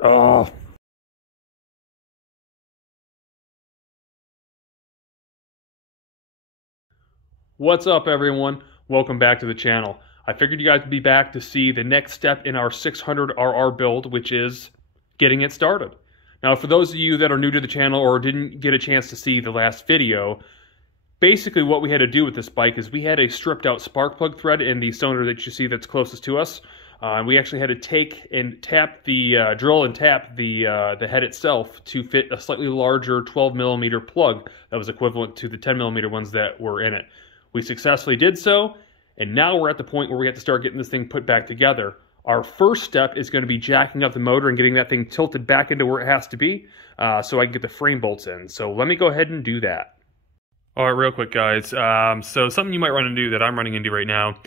Oh. What's up, everyone? Welcome back to the channel. I figured you guys would be back to see the next step in our 600RR build, which is getting it started. Now, for those of you that are new to the channel or didn't get a chance to see the last video, basically what we had to do with this bike is we had a stripped out spark plug thread in the cylinder that you see that's closest to us. And we actually had to take and tap the drill and tap the head itself to fit a slightly larger 12mm plug that was equivalent to the 10mm ones that were in it. We successfully did so, and now we're at the point where we have to start getting this thing put back together. Our first step is going to be jacking up the motor and getting that thing tilted back into where it has to be so I can get the frame bolts in. So let me go ahead and do that. All right, real quick, guys. So something you might run into that I'm running into right now,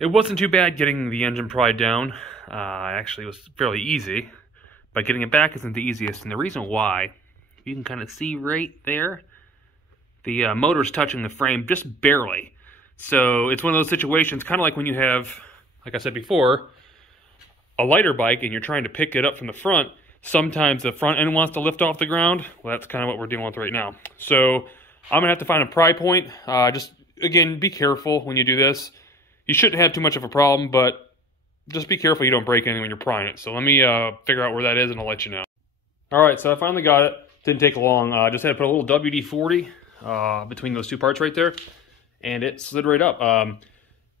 it wasn't too bad getting the engine pried down. Actually, it was fairly easy, but getting it back isn't the easiest. And the reason why, you can kind of see right there, the motor's touching the frame just barely. So it's one of those situations, kind of like when you have, like I said before, a lighter bike and you're trying to pick it up from the front. Sometimes the front end wants to lift off the ground. Well, that's kind of what we're dealing with right now. So I'm going to have to find a pry point. Just, again, be careful when you do this. You shouldn't have too much of a problem, but just be careful you don't break anything when you're prying it. So let me figure out where that is and I'll let you know. All right, so I finally got it. Didn't take long. I just had to put a little WD-40 between those two parts right there, and it slid right up.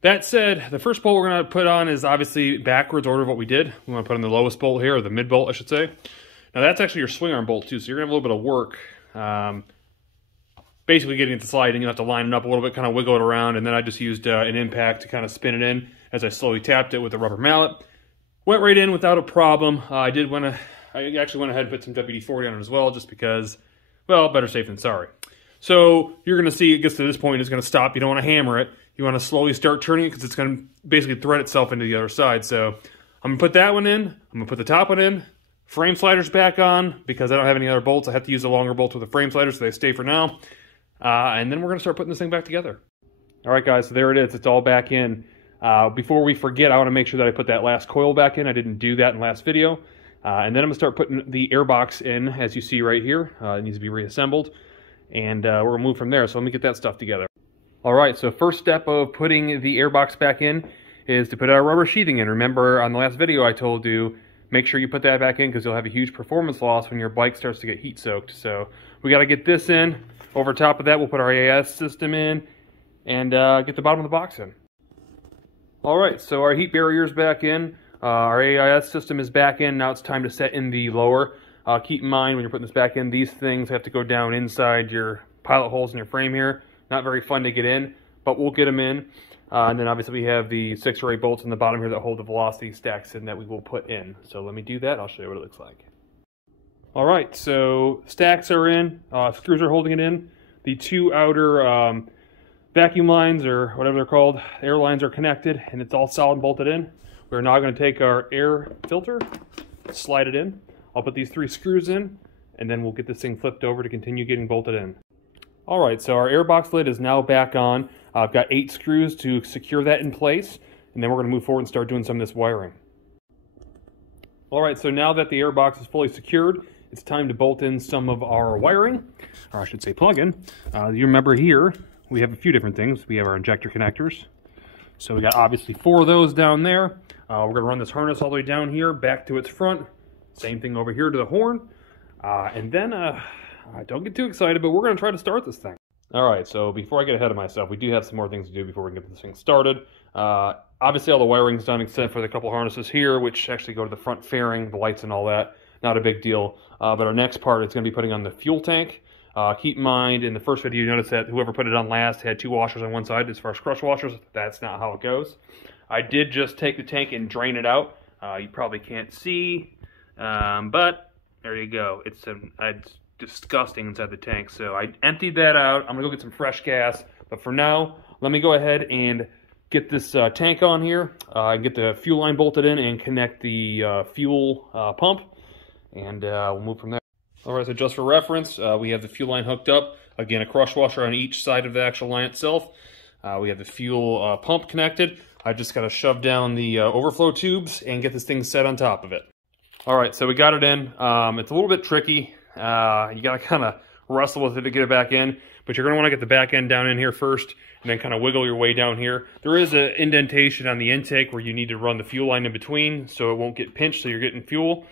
That said, the first bolt we're going to put on is obviously backwards order of what we did. We want to put on the lowest bolt here, or the mid bolt, I should say. Now that's actually your swing arm bolt too, so you're going to have a little bit of work. Basically getting it to slide, and you'll have to line it up a little bit, kind of wiggle it around, and then I just used an impact to kind of spin it in as I slowly tapped it with a rubber mallet. Went right in without a problem. I actually went ahead and put some WD-40 on it as well, just because, well, better safe than sorry. So you're going to see it gets to this point, it's going to stop. You don't want to hammer it. You want to slowly start turning it because it's going to basically thread itself into the other side. So I'm going to put that one in. I'm going to put the top one in. Frame sliders back on because I don't have any other bolts. I have to use a longer bolt with a frame slider, so they stay for now. And then we're going to start putting this thing back together. All right, guys, so there it is. It's all back in. Before we forget, I want to make sure that I put that last coil back in. I didn't do that in the last video. And then I'm going to start putting the airbox in, as you see right here. It needs to be reassembled. And we're going to move from there. So let me get that stuff together. All right, so first step of putting the airbox back in is to put our rubber sheathing in. Remember, on the last video I told you, make sure you put that back in because you'll have a huge performance loss when your bike starts to get heat soaked. So we got to get this in. Over top of that, we'll put our AIS system in and get the bottom of the box in. All right, so our heat barrier's back in. Our AIS system is back in. Now it's time to set in the lower. Keep in mind when you're putting this back in, these things have to go down inside your pilot holes in your frame here. Not very fun to get in, but we'll get them in. And then obviously we have the 6 or 8 bolts in the bottom here that hold the velocity stacks in that we will put in. So let me do that. I'll show you what it looks like. All right, so stacks are in, screws are holding it in. The 2 outer vacuum lines, or whatever they're called, air lines are connected, and it's all solid bolted in. We're now going to take our air filter, slide it in. I'll put these 3 screws in, and then we'll get this thing flipped over to continue getting bolted in. All right, so our airbox lid is now back on. I've got 8 screws to secure that in place, and then we're going to move forward and start doing some of this wiring. All right, so now that the airbox is fully secured, it's time to bolt in some of our wiring, or I should say plug-in. You remember here, we have a few different things. We have our injector connectors. So we got obviously 4 of those down there. We're going to run this harness all the way down here, back to its front. Same thing over here to the horn. And then, don't get too excited, but we're going to try to start this thing. All right, so before I get ahead of myself, we do have some more things to do before we can get this thing started. Obviously all the wiring's done except for the couple harnesses here, which actually go to the front fairing, the lights and all that. Not a big deal. But our next part is going to be putting on the fuel tank. Keep in mind, in the first video you noticed that whoever put it on last had 2 washers on one side as far as crush washers. That's not how it goes. I did just take the tank and drain it out. You probably can't see, but there you go. It's disgusting inside the tank. So I emptied that out. I'm going to go get some fresh gas. But for now, let me go ahead and get this tank on here, get the fuel line bolted in, and connect the fuel pump. And we'll move from there. All right, so just for reference, we have the fuel line hooked up. Again, a crush washer on each side of the actual line itself. We have the fuel pump connected. I just got to shove down the overflow tubes and get this thing set on top of it. All right, so we got it in. It's a little bit tricky. You gotta kind of wrestle with it to get it back in, but you're gonna wanna get the back end down in here first and then kind of wiggle your way down here. There is an indentation on the intake where you need to run the fuel line in between so it won't get pinched so you're getting fuel.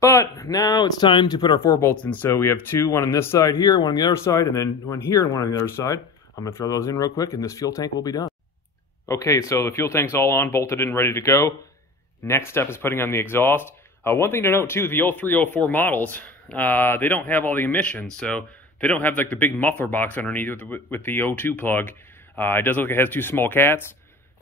But now it's time to put our 4 bolts in. So we have 2, one on this side here, one on the other side, and then one here and one on the other side. I'm gonna throw those in real quick and this fuel tank will be done. Okay, so the fuel tank's all on, bolted in, ready to go. Next step is putting on the exhaust. One thing to note too, the 0304 models, they don't have all the emissions, so they don't have like the big muffler box underneath with the O2 plug. It does look like it has 2 small cats.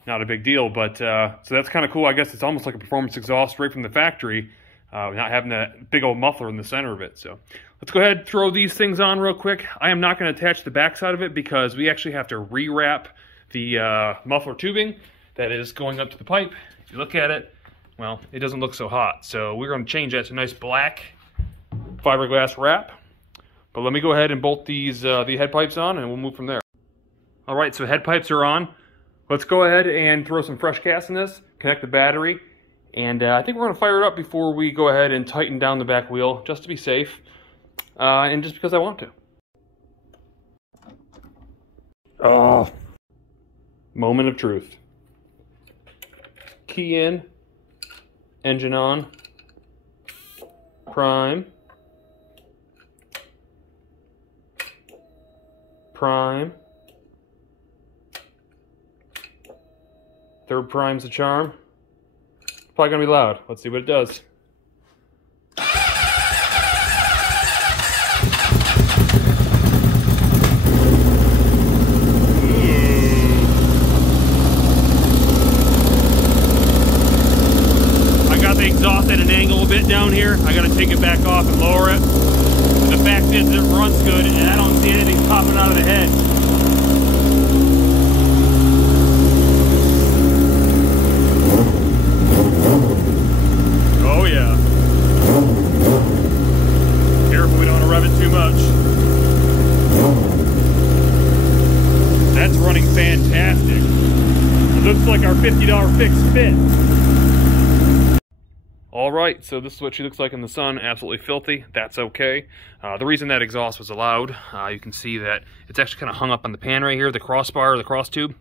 Not a big deal, but so that's kind of cool. I guess it's almost like a performance exhaust right from the factory. Not having that big old muffler in the center of it. So let's go ahead and throw these things on real quick. I am not going to attach the back side of it because we actually have to rewrap the muffler tubing that is going up to the pipe. If you look at it, well, it doesn't look so hot. So we're going to change that to a nice black fiberglass wrap. But let me go ahead and bolt these the head pipes on and we'll move from there. All right, so head pipes are on. Let's go ahead and throw some fresh gas in this, connect the battery. And I think we're going to fire it up before we go ahead and tighten down the back wheel, just to be safe, and just because I want to. Oh, moment of truth. Key in, engine on, prime, prime, third prime's the charm. Probably gonna be loud. Let's see what it does. I got the exhaust at an angle a bit down here. I gotta take it back off and lower it. But the fact is it runs good and I don't see anything popping out of the head. Oh yeah. Careful we don't want to rev it too much. That's running fantastic. It looks like our $50 fix fit. Alright, so this is what she looks like in the sun. Absolutely filthy. That's okay. The reason that exhaust was allowed, you can see that it's actually kind of hung up on the pan right here, the crossbar, the cross tube.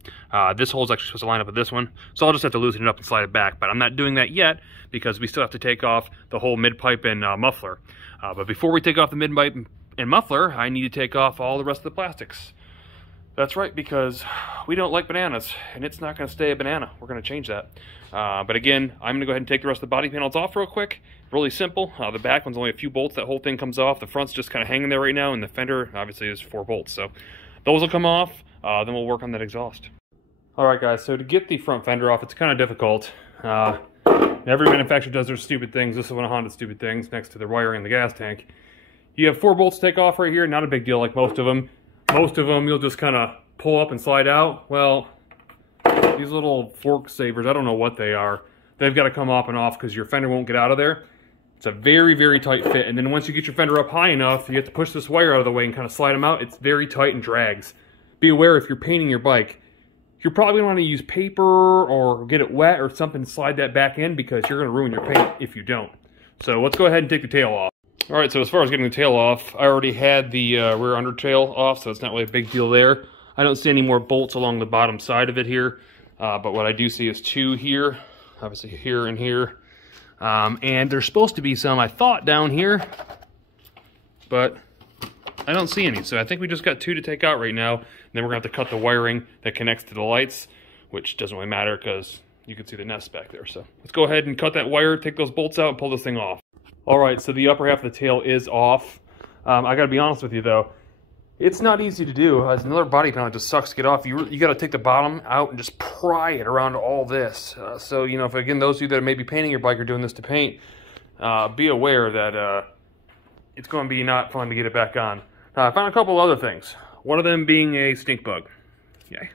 This hole's actually supposed to line up with this one, so I'll just have to loosen it up and slide it back. But I'm not doing that yet because we still have to take off the whole mid-pipe and muffler. But before we take off the mid-pipe and muffler, I need to take off all the rest of the plastics. That's right, because we don't like bananas, and it's not going to stay a banana. We're going to change that. But again, I'm going to go ahead and take the rest of the body panels off real quick. Really simple. The back one's only a few bolts. That whole thing comes off. The front's just kind of hanging there right now, and the fender obviously is 4 bolts. So those will come off. Then we'll work on that exhaust. All right, guys. So to get the front fender off, it's kind of difficult. Every manufacturer does their stupid things. This is one of Honda's stupid things next to their wiring in the gas tank. You have 4 bolts to take off right here. Not a big deal like most of them. Most of them you'll just kind of pull up and slide out. Well, these little fork savers, I don't know what they are. They've got to come up and off because your fender won't get out of there. It's a very, very tight fit. And then once you get your fender up high enough, you have to push this wire out of the way and kind of slide them out. It's very tight and drags. Be aware if you're painting your bike, you're probably going to want to use paper or get it wet or something to slide that back in because you're going to ruin your paint if you don't. So let's go ahead and take the tail off. All right, so as far as getting the tail off, I already had the rear under tail off, so it's not really a big deal there. I don't see any more bolts along the bottom side of it here, but what I do see is 2 here, obviously here and here. And there's supposed to be some, I thought, down here, but I don't see any. So I think we just got 2 to take out right now, and then we're going to have to cut the wiring that connects to the lights, which doesn't really matter because you can see the nest back there. So let's go ahead and cut that wire, take those bolts out, and pull this thing off. All right, so the upper half of the tail is off. I got to be honest with you, though. It's not easy to do. As another body panel just sucks to get off. You got to take the bottom out and just pry it around all this. So, you know, if again, those of you that are maybe painting your bike or doing this to paint, be aware that it's going to be not fun to get it back on. I found a couple other things. One of them being a stink bug. Yeah.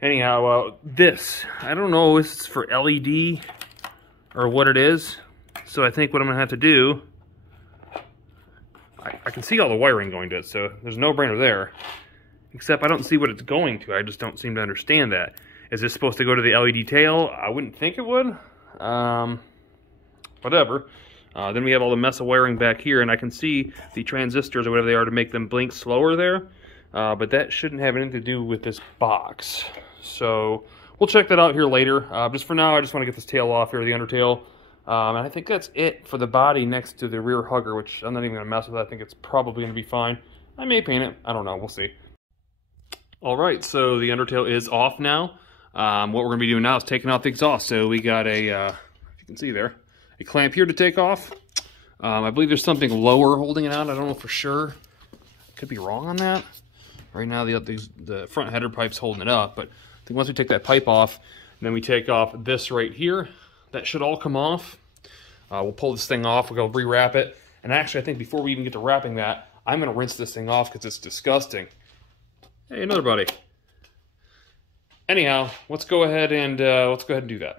Anyhow, this. I don't know if it's for LED or what it is. So I think what I'm going to have to do, I can see all the wiring going to it, so there's no brainer there. Except I don't see what it's going to. I just don't seem to understand that. Is this supposed to go to the LED tail? I wouldn't think it would. Whatever. Then we have all the mess of wiring back here, and I can see the transistors or whatever they are to make them blink slower there. But that shouldn't have anything to do with this box. So we'll check that out here later. Just for now, I just want to get this tail off here, the undertail. And I think that's it for the body next to the rear hugger, which I'm not even going to mess with. I think it's probably going to be fine. I may paint it. I don't know. We'll see. All right, so the undertail is off now. What we're going to be doing now is taking off the exhaust. So we got a, if you can see there, a clamp here to take off. I believe there's something lower holding it out. I don't know for sure. Could be wrong on that. Right now, the front header pipe's holding it up, but I think once we take that pipe off, and then we take off this right here, that should all come off. We'll pull this thing off, we'll go rewrap it. And actually, I think before we even get to wrapping that, I'm gonna rinse this thing off because it's disgusting. Hey, another buddy. Anyhow, let's go ahead and do that.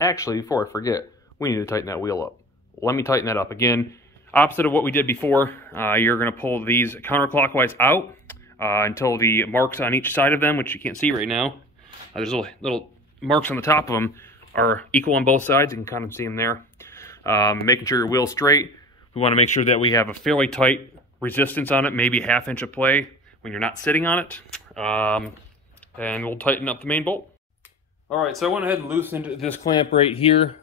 Actually, before I forget, we need to tighten that wheel up. Let me tighten that up again. Opposite of what we did before, you're gonna pull these counterclockwise out until the marks on each side of them, which you can't see right now, there's little marks on the top of them, are equal on both sides. You can kind of see them there. Making sure your wheel's straight. We want to make sure that we have a fairly tight resistance on it, maybe 1/2 inch of play when you're not sitting on it. And we'll tighten up the main bolt. All right, so I went ahead and loosened this clamp right here.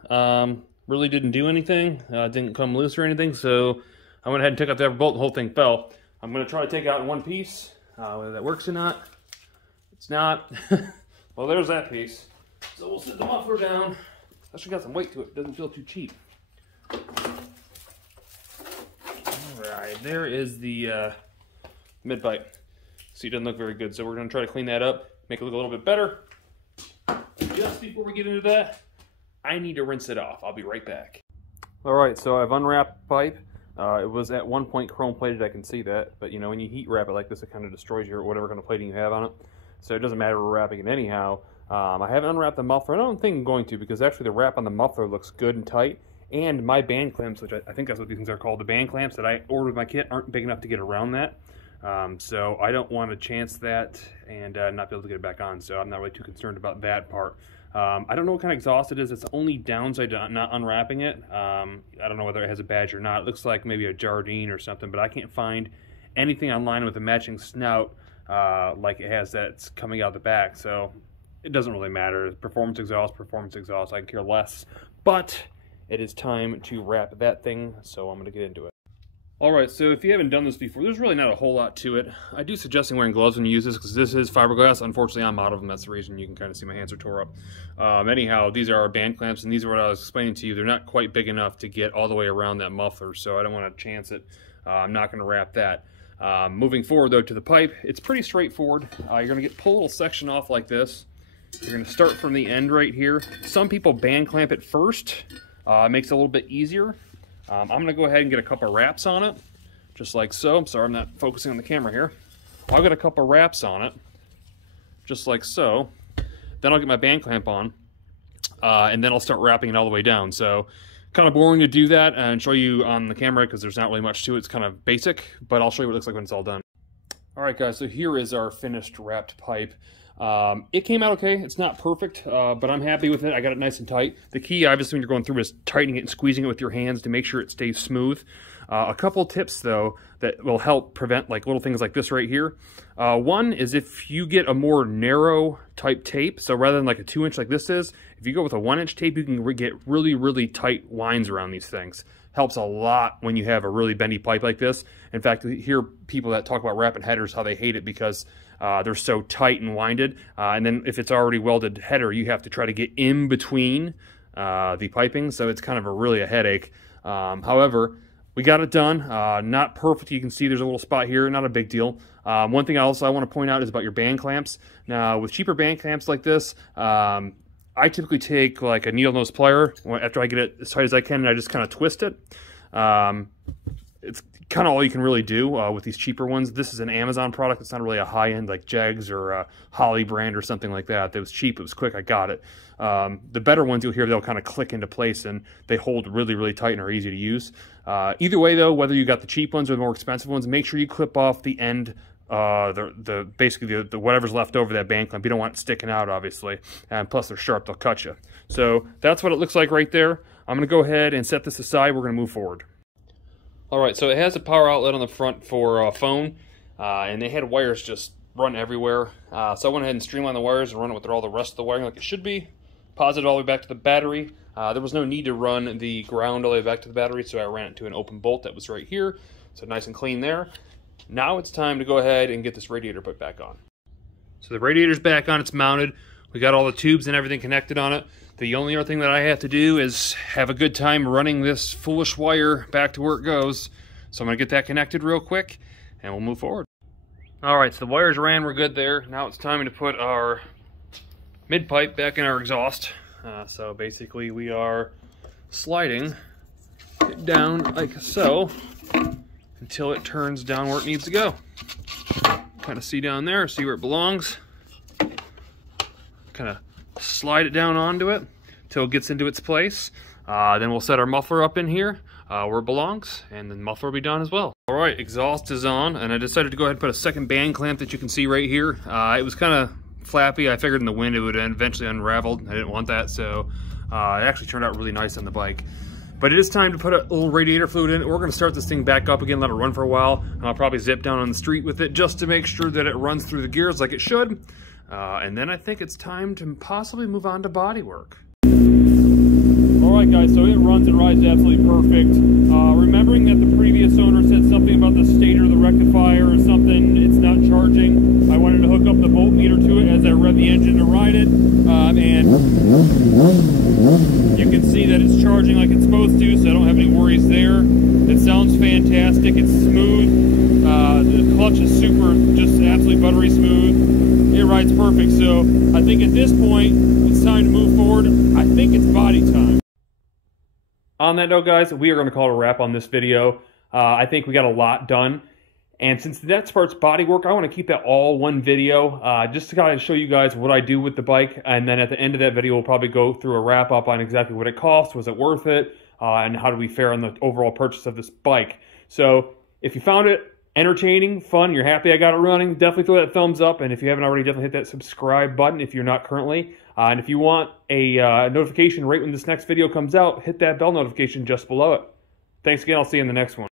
Really didn't do anything. Didn't come loose or anything, so I went ahead and took out the other bolt. The whole thing fell. I'm going to try to take it out in one piece. Whether that works or not, it's not. Well, there's that piece. So we'll set the muffler down. Actually got some weight to it. Doesn't feel too cheap. All right, there is the mid pipe. See, it doesn't look very good, so we're going to try to clean that up, make it look a little bit better. Just before we get into that, I need to rinse it off. I'll be right back. All right, so I've unwrapped the pipe. It was at one point chrome plated, I can see that, but you know, when you heat wrap it like this, it kind of destroys your whatever kind of plating you have on it. So it doesn't matter, we're wrapping it anyhow. I haven't unwrapped the muffler. I don't think I'm going to, because actually the wrap on the muffler looks good and tight, and my band clamps, which I think that's what these things are called, the band clamps that I ordered with my kit aren't big enough to get around that. So I don't want to chance that and not be able to get it back on, so I'm not really too concerned about that part. I don't know what kind of exhaust it is. It's the only downside to not unwrapping it. I don't know whether it has a badge or not. It looks like maybe a Jardine or something, but I can't find anything online with a matching snout like it has that's coming out the back, so it doesn't really matter. Performance exhaust, I care less. But it is time to wrap that thing, so I'm going to get into it. Alright, so if you haven't done this before, there's really not a whole lot to it. I do suggest wearing gloves when you use this, because this is fiberglass. Unfortunately, I'm out of them. That's the reason you can kind of see my hands are tore up. Anyhow, these are our band clamps, and these are what I was explaining to you. They're not quite big enough to get all the way around that muffler, so I don't want to chance it. I'm not going to wrap that. Moving forward, though, to the pipe, it's pretty straightforward. You're going to pull a little section off like this. You're going to start from the end right here. Some people band clamp it first. It makes it a little bit easier. I'm going to go ahead and get a couple wraps on it, just like so. I'm sorry, I'm not focusing on the camera here. I'll get a couple wraps on it, just like so. Then I'll get my band clamp on, and then I'll start wrapping it all the way down. So, kind of boring to do that and show you on the camera because there's not really much to it. It's kind of basic, but I'll show you what it looks like when it's all done. All right, guys, so here is our finished wrapped pipe. It came out okay. It's not perfect, but I'm happy with it. I got it nice and tight. The key, obviously, when you're going through is tightening it and squeezing it with your hands to make sure it stays smooth. A couple tips, though, that will help prevent like little things like this right here. One is if you get a more narrow type tape, so rather than like a 2-inch like this is, if you go with a 1-inch tape, you can get really, really tight lines around these things. Helps a lot when you have a really bendy pipe like this. In fact, you hear people that talk about wrapping headers, how they hate it because they're so tight and winded. And then if it's already welded header, you have to try to get in between the piping, so it's kind of really a headache. However, we got it done. Not perfect. You can see there's a little spot here. Not a big deal. One thing else I want to point out is about your band clamps. Now, with cheaper band clamps like this, I typically take like a needle nose plier after I get it as tight as I can, and I just kind of twist it. It's kind of all you can really do with these cheaper ones. This is an Amazon product. It's not really a high-end like Jegs or a Holly brand or something like that. It was cheap. It was quick. I got it. The better ones you'll hear, they'll kind of click into place and they hold really, really tight and are easy to use. Either way, though, whether you got the cheap ones or the more expensive ones, make sure you clip off the end basically the whatever's left over that band clamp. You don't want it sticking out, obviously, and plus they're sharp, they'll cut you. So that's what it looks like right there. I'm going to go ahead and set this aside. We're going to move forward. All right, so it has a power outlet on the front for phone, and they had wires just run everywhere. So I went ahead and streamlined the wires and run it with all the rest of the wiring like it should be. Positive all the way back to the battery. There was no need to run the ground all the way back to the battery, so I ran it to an open bolt that was right here. So nice and clean there. Now it's time to go ahead and get this radiator put back on. So the radiator's back on, it's mounted. We got all the tubes and everything connected on it. The only other thing that I have to do is have a good time running this foolish wire back to where it goes. So I'm gonna get that connected real quick and we'll move forward. All right, so the wires ran, we're good there. Now it's time to put our mid pipe back in our exhaust. So basically we are sliding it down like so until it turns down where it needs to go. Kind of see down there, see where it belongs. Kind of slide it down onto it until it gets into its place. Then we'll set our muffler up in here where it belongs, and the muffler will be done as well. All right, exhaust is on, and I decided to go ahead and put a second band clamp that you can see right here. It was kind of flappy. I figured in the wind it would eventually unravel. I didn't want that, so it actually turned out really nice on the bike. But it is time to put a little radiator fluid in. We're going to start this thing back up again, let it run for a while. I'll probably zip down on the street with it just to make sure that it runs through the gears like it should. And then I think it's time to possibly move on to bodywork. Alright guys, so it runs and rides absolutely perfect. Remembering that the previous owner said something about the stator of the rectifier or something, it's not charging. I wanted to hook up the voltmeter to it as I rev the engine to ride it. And you can see that it's charging like it's supposed to, so I don't have any worries there. It sounds fantastic, it's smooth. The clutch is super, just absolutely buttery smooth. It rides perfect, so I think at this point, it's time to move forward. I think it's body time. On that note, guys, we are going to call it a wrap on this video. I think we got a lot done. And since the next part's bodywork, I want to keep that all one video, just to kind of show you guys what I do with the bike. And then at the end of that video, we'll probably go through a wrap up on exactly what it cost, was it worth it, and how do we fare on the overall purchase of this bike. So if you found it entertaining, fun, you're happy I got it running, definitely throw that thumbs up. And if you haven't already, definitely hit that subscribe button if you're not currently. And if you want a notification right when this next video comes out, hit that bell notification just below it. Thanks again. I'll see you in the next one.